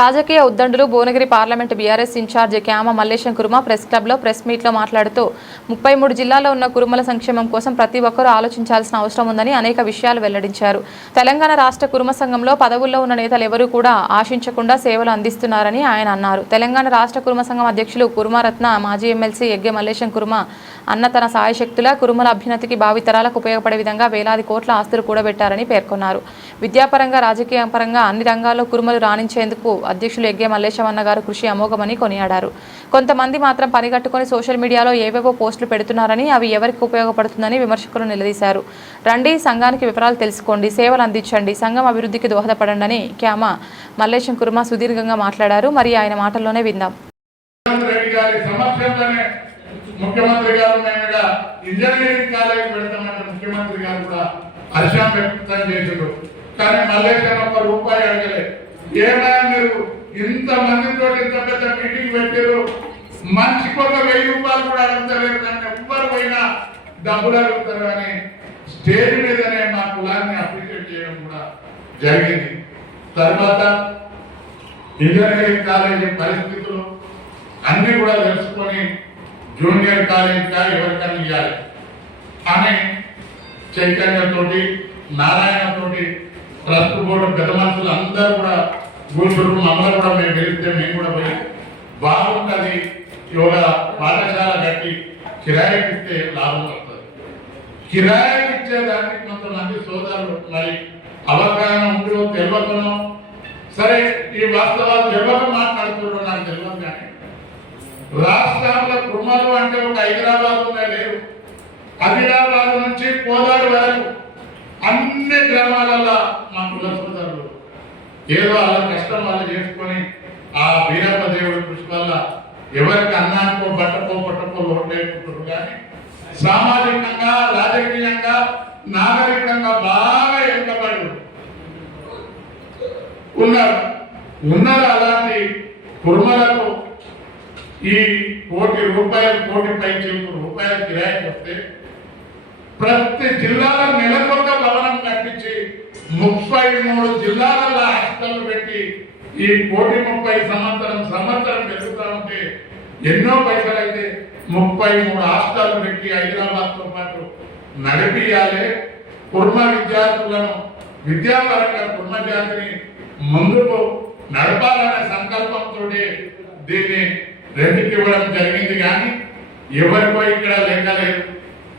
రాజకీయ ఉద్దండులు Bhuvanagiri parliament BRS incharge Kyama Mallesham Kurma press క్లబ్లో ప్రెస్ మీట్లో మాట్లాడుతూ 33 జిల్లాల్లో ఉన్న కురుమల సంక్షేమం కోసం ప్రతి ఒక్కరూ ఆలోచించాల్సిన అవసరం ఉందని అనేక విషయాలు వెల్లడించారు. తెలంగాణ రాష్ట్ర కురుమ సంఘంలో పదవుల్లో ఉన్న నేతలు ఎవరూ కూడా ఆశించకుండా సేవలు అందిస్తున్నారని ఆయన అన్నారు. తెలంగాణ రాష్ట్ర కురుమ సంఘం అధ్యక్షులు కుర్మరత్న మాజీ ఎమ్మెల్సీ ఎగ్గె మల్లేశం కుర్మ అన్న తన సాయశక్తుల కురుమల అభ్యున్నతికి భావితరాలకు ఉపయోగపడే విధంగా వేలాది కోట్ల ఆస్తులు కూడబెట్టారని పేర్కొన్నారు. విద్యాపరంగా రాజకీయ పరంగా అన్ని రంగాల్లో కురుమలు రాణించేందుకు అధ్యక్షులు ఎగ్గె మల్లేశం అన్న గారు కృషి అమోఘమని కొనియాడారు. కొంతమంది మాత్రం పనిగట్టుకుని సోషల్ మీడియాలో ఏవేవో పోస్టులు పెడుతున్నారని అవి ఎవరికి ఉపయోగపడుతుందని విమర్శకులు నిలదీశారు. రండి, సంఘానికి వివరాలు తెలుసుకోండి, సేవలు అందించండి, సంఘం అభివృద్ధికి దోహదపడండి అని క్యామ మల్లేశం కుర్మ సుదీర్ఘంగా మాట్లాడారు. మరి ఆయన మాటల్లోనే విందాం. ముఖ్యమంత్రి గారు మేముగా ఇంజనీరింగ్ కాలేజ్ పెడతామంటే ముఖ్యమంత్రి గారు కూడా హర్షం వ్యక్తం చేశారు. కానీ మల్లేశం ఒక్క రూపాయి అడగలేదు. ఏమైనా మీరు ఇంత మందితో ఇంత పెద్ద మీటింగ్ పెట్టారు, మనిషికి ఒక 1000 రూపాయలు కూడా అడుగుతలేరు. దాన్ని ఎవ్వరు పోయినా డబ్బులు అడుగుతారు అని స్టేజ్ మీదనే మా కులాన్ని అప్రిషియేట్ చేయడం కూడా జరిగింది. తర్వాత ఇంజనీరింగ్ కాలేజీ పరిస్థితులు అన్ని కూడా తెలుసుకొని జూనియర్ కాలేజీగా ఎవరికైనా ఇవ్వాలి అని చైతన్యతోటి నారాయణతోటి ట్రస్ట్ బోర్డు పెద్ద మనుషులు అందరూ కూడా కూర్చుంటూ మమ్మల్ని కూడా మేము వెళ్తే మేము కూడా పోయి బాగుంటుంది, యోగా పాఠశాల కట్టి కిరాయికి ఇస్తే లాభం వస్తుంది. కిరాయికి ఇచ్చేదానికి కొంతమంది సోదరులు మరి అవగాహన ఉంటూ తెలియకనో సరే ఈ వాస్తవాలు తెలియక మాట్లాడుతున్నారో నాకు తెలియదు. కానీ రాష్ట్రంలో కుర్మలు అంటే ఒక హైదరాబాద్ లేరు. ఆదిలాబాద్ నుంచి కోదాడు వరకు అన్ని గ్రామాలలో మా కుల సోదరులు ఏదో అలా కష్టం వాళ్ళు చేసుకొని ఆ వీరప్ప దేవుడి కృషి వల్ల ఎవరికి అన్నానికో బట్టకో పట్టకో లోటు లేకుంటారు. కానీ సామాజికంగా రాజకీయంగా నాగరికంగా బాగా వెనుకబడి ఉన్నారు. అలాంటి కుర్మలకు ఈ ₹1 కోటి పైచిలకు రూపాయల కిరాయికి వస్తే ప్రతి జిల్లాలో నెలకొక భవనం కట్టించి 33 జిల్లాలలో హాస్టల్ పెట్టి ఈ 1,30,000 సంవత్సరం పెరుగుతా ఉంటే ఎన్నో పైసలు అయితే 33 హాస్టల్ పెట్టి హైదరాబాద్తో పాటు నడిపియాలి. కుర్మ విద్యార్థులను విద్యాపరంగా కుర్మ జాతిని ముందుకు నడపాలనే సంకల్పంతో దీన్ని రెండుకి ఇవ్వడం జరిగింది. కానీ ఎవరికో ఇక్కడ లెక్కలేదు.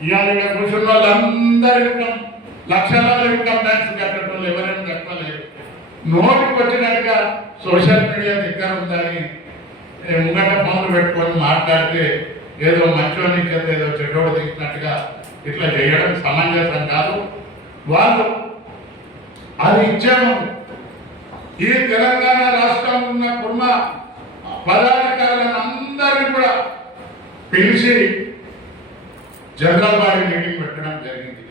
ఇవాళ కూర్చున్న వాళ్ళందరూ ఇన్కమ్ లక్షలాది ఇన్కమ్ ట్యాక్స్ కట్టడం ఎవరైనా కట్టలేదు. నోటికి వచ్చినట్టుగా సోషల్ మీడియా దగ్గర ఉందని ముంగట పనులు పెట్టుకొని మాట్లాడితే ఏదో మంచోని చేత ఏదో చెడ్డోడు తీసినట్టుగా ఇట్లా చేయడం సమంజసం కాదు. వాళ్ళు అది ఇచ్చాము. ఈ తెలంగాణ రాష్ట్రంలో ఉన్న కుర్మ పదాధికారులను అందరినీ కూడా పిలిచి జనరల్ బాడీ మీటింగ్ పెట్టడం జరిగింది.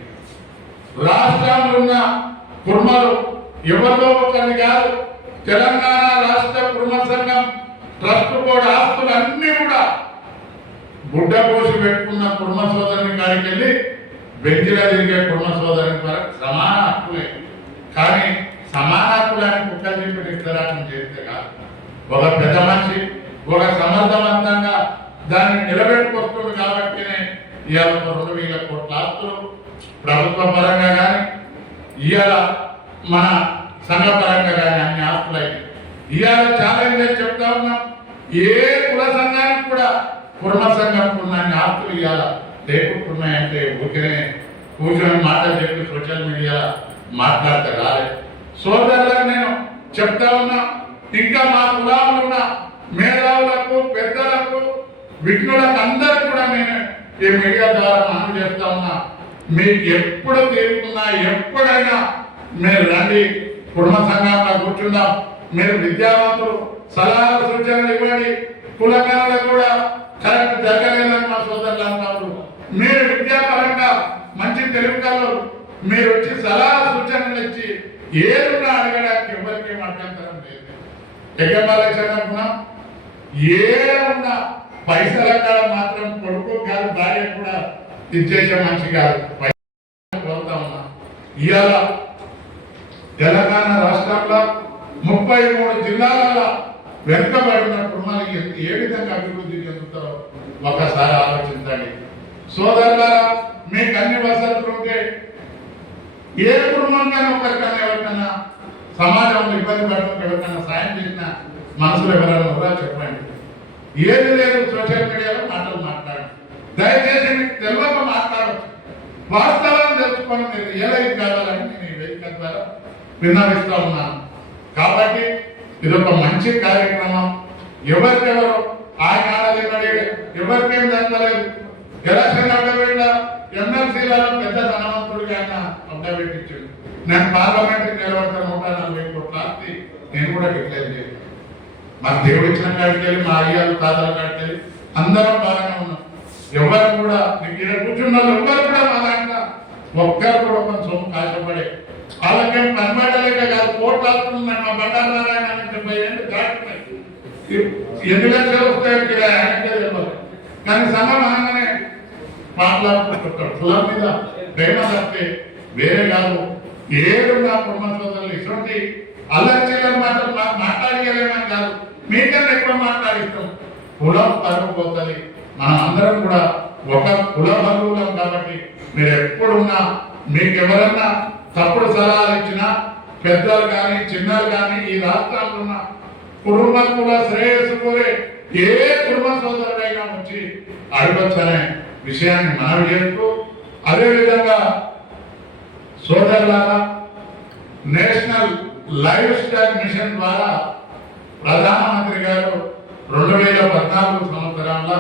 రాష్ట్రంలో ఉన్న కుర్మలు ఎవరిలో ఒకరిని కాదు, తెలంగాణ రాష్ట్ర కుర్మ సంఘం ట్రస్ట్ బోర్డు ఆస్తులు అన్ని కూడా గుడ్డ పోసి పెట్టుకున్న కుర్మ సోదరుని కాడికి వెళ్ళి బెంచిలో తిరిగే కుర్మ సోదరుని వరకు సమాన హక్కులే. కానీ సమాన హక్కులని కుక్కలు చెప్పి డిక్లరేషన్ చేస్తే కాదు, ఒక పెద్ద మనిషి ఒక సమర్థవంతంగా దాన్ని నిలబెట్టుకొస్తుంది. కాబట్టినే ఇవాళ 2,000 కోట్ల ఆస్తులు ప్రభుత్వ పరంగా కానీ ఇవాళ మన సంఘ పరంగా కానీ అన్ని ఆస్తులు అయితే ఇవాళ ఛాలెంజ్ చెప్తా ఉన్నాం. ఏ కుల సంఘానికి కూడా కుర్మ సంఘం ఉన్న ఆస్తులు ఇవాళ లేకుంటున్నాయంటే ఊరికనే కూర్చొని మాటలు చెప్పి సోషల్ మీడియా మాట్లాడితే రాలేదు. సోదరులకు నేను చెప్తా ఉన్నా, ఇంకా మా కులాలు ఉన్న మేధావులకు పెద్దలకు విఘ్నులకు అందరికి కూడా నేను ఈ మీడియా ద్వారా మనం చేస్తా ఉన్నా, మీకు ఎప్పుడు తీరుకున్నా ఎప్పుడైనా మీరు రండి, కుటుంబ సంఘంలో కూర్చుందాం. మీరు విద్యావంతులు సలహాలు సూచనలు ఇవ్వండి. కులకళలు కూడా కరెక్ట్ జరగలేదని మా సోదరులు అంటారు. మీరు విద్యాపరంగా మంచి తెలుగులో మీరు వచ్చి సలహా సూచనలు ఇచ్చి ఏదున్నా అడగడానికి ఎవరికి అభ్యంతరం లేదు. ఎగ్గబాలకున్నా ఏదన్నా పైసల కాడ మాత్రం కొడుకు కాదు, భార్య కూడా ఇచ్చేసే మనిషి కాదు. కోరుతా ఉన్నా, ఇవాళ తెలంగాణ రాష్ట్రంలో 33 జిల్లాలలో వెనుకబడిన కుటుంబాలకి ఏ విధంగా అభివృద్ధి చెందుతారో ఒకసారి ఆలోచించండి. సోదరులారా, మీకు అన్ని వసతులు ఉంటే ఏ కుటుంబానికైనా ఒకరికైనా ఎవరికైనా సమాజంలో ఇబ్బంది పడడం ఎవరికైనా సాయం చేసిన మనసులో ఎవరైనా కూడా చెప్పండి. ఏది లేదు, సోషల్ మీడియాలో మాటలు మాట్లాడండి. దయచేసి మీకు తెలియక మాట్లాడవచ్చు, వాస్తవాన్ని తెలుసుకొని మీరు ఏదైతే కావాలని నేను ఈ వేదిక ద్వారా విన్నవిస్తూ ఉన్నాను. కాబట్టి ఇది ఒక మంచి కార్యక్రమం. ఎవరికెవరు ఆయన ఆడలేమడి ఎవరికేం దక్కలేదు. ఎలక్షన్ అడ్డబెట్ట ఎమ్మెల్సీలలో పెద్ద ధనవంతుడిగా ఆయన అడ్డబెట్టించాడు. నేను పార్లమెంట్కి నిలబడతాను 140 కోట్ల ఆస్తి నేను కూడా డిక్లేర్ చేశాను. మాకు దేవుడు ఇచ్చిన కాడికి వెళ్ళి మా అయ్యాలు తాతల కాడికి వెళ్ళి అందరం బాగానే ఉన్నాం. ఎవరు కూడా మీకు ఇక్కడ కూర్చున్న వాళ్ళు ఎవరు కూడా మా దాంట్లో ఒక్కరు కూడా కొంచెం కష్టపడే వాళ్ళకేం కనబడలేక కాదు. కోట్లు వస్తున్నాయి. మా బండారు నారాయణ 70 ఏళ్ళు దాటుతున్నాయి. ఎన్ని లక్షలు వస్తాయో ఆయనకే తెలియదు. కానీ సంఘం అనగానే మాట్లాడుకుంటుంటాడు. కులం మీద ప్రేమ తప్పితే వేరే కాదు. ఏడు నా కుటుంబ సోదరులు ఇటువంటి అల్లర్చిల్లర మాటలు మాట్లాడగలేమని కాదు, మీకన్నా ఎక్కువ మాట్లాడిస్తాం. కులం పరుగుపోతుంది. మనం అందరం కూడా ఒక కుల బంధువులం. కాబట్టి మీరు ఎప్పుడున్నా మీకు ఎవరన్నా తప్పుడు సలహాలు ఇచ్చినా పెద్దలు కానీ చిన్నలు కానీ ఈ రాష్ట్రంలో ఉన్న కుటుంబం కూడా శ్రేయస్సు కోరే ఏ కుటుంబ సోదరుడైనా వచ్చి అడగొచ్చనే విషయాన్ని మనవి చేస్తూ, అదేవిధంగా సోదరులారా, నేషనల్ లైవ్ స్టాక్ మిషన్ ద్వారా ప్రధానమంత్రి గారు 2014 సంవత్సరంలో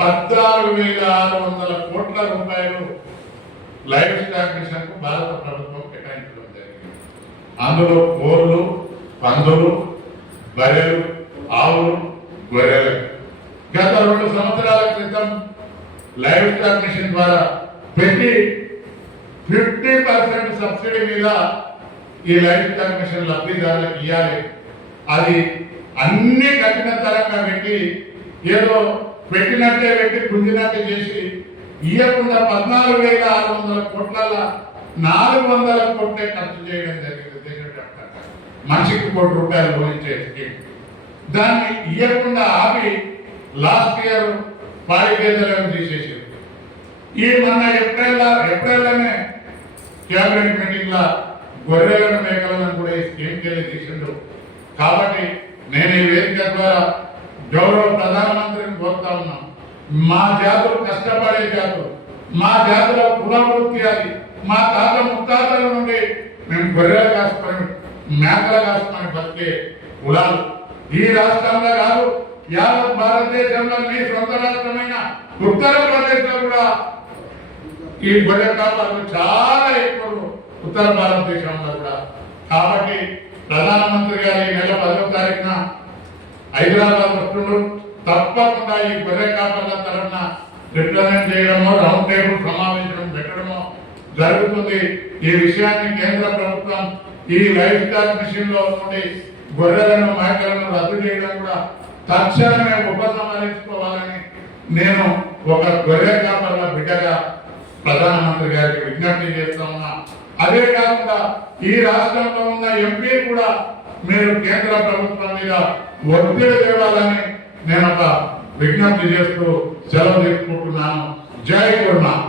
14,600 కోట్ల రూపాయలు లైవ్ స్టాక్ మిషన్ కు భారత ప్రభుత్వం కేటాయించడం జరిగింది. అందులో కోళ్ళు, పందులు, బర్రెలు, ఆవులు, గొర్రెలు. గత 2 సంవత్సరాల క్రితం లైవ్ స్టాక్ మిషన్ ద్వారా పెట్టి 50% సబ్సిడీ మీద ఈ లైవ్ స్టాక్ మిషన్ లబ్ధిదారులకు ఇవ్వాలి. అది అన్ని కఠిన తరంగా పెట్టి ఏదో పెట్టినట్టే పెట్టి గుంజినట్టే చేసి ఇవ్వకుండా 14,600 కోట్ల 400 కోట్లే ఖర్చు చేయడం జరిగింది. దేశవ్యాప్తంగా మనిషికి ₹1 పోయించే స్కీమ్. దాన్ని ఇవ్వకుండా ఆపి లాస్ట్ ఇయర్ పాడి గేదెలను తీసేసారు. ఈ మొన్న ఏప్రిల్లోనే క్యాబినెట్ మీటింగ్ లో గొర్రెలను మేకలను కూడా ఈ స్కీమ్కి వెళ్ళి తీసిండు. కాబట్టి నేను ఈ వేదిక ద్వారా గౌరవ ప్రధానమంత్రిని కోరుతా ఉన్నాం. మా జాతులు కష్టపడే జాతులు, మా జాతుల కులవృత్తి అది. మా తాత ముత్తాతల నుండి మేము గొర్రెలు కాసుకొని మేకలు కాసుకొని బతికే కులాలు. ఈ రాష్ట్రంలో కాదు, యావత్ భారతదేశంలో మీ సొంత రాష్ట్రమైన ఉత్తరప్రదేశ్ లో కూడా ఈ గొర్రె కాపాలు చాలా ఎక్కువ, ఉత్తర భారతదేశంలో కూడా. కాబట్టి ప్రధానమంత్రి గారు ఈ నెల 10వ తారీఖున హైదరాబాద్ వస్తున్నారు. తప్పకుండా ఈ గొర్రె కాపర్ల తరఫున రిప్రజెంట్ చేయడమో, రౌండ్ టేబుల్ సమావేశం పెట్టడమో జరుగుతుంది. ఈ విషయాన్ని కేంద్ర ప్రభుత్వం ఈ లైవ్ స్టాక్ మిషన్ లో నుండి గొర్రెలను మేకలను రద్దు చేయడం కూడా తక్షణమే ఉపసంహరించుకోవాలని నేను ఒక గొర్రె కాపర్ల బిడ్డగా ప్రధానమంత్రి గారికి విజ్ఞప్తి చేస్తా ఉన్నా. అదే కాకుండా ఈ రాష్ట్రంలో ఉన్న ఎంపీ కూడా మీరు కేంద్ర ప్రభుత్వం మీద ఒత్తిడి తేవాలని నేను ఒక విజ్ఞప్తి చేస్తూ సెలవు తీసుకుంటున్నాను. జై గురునాథ్.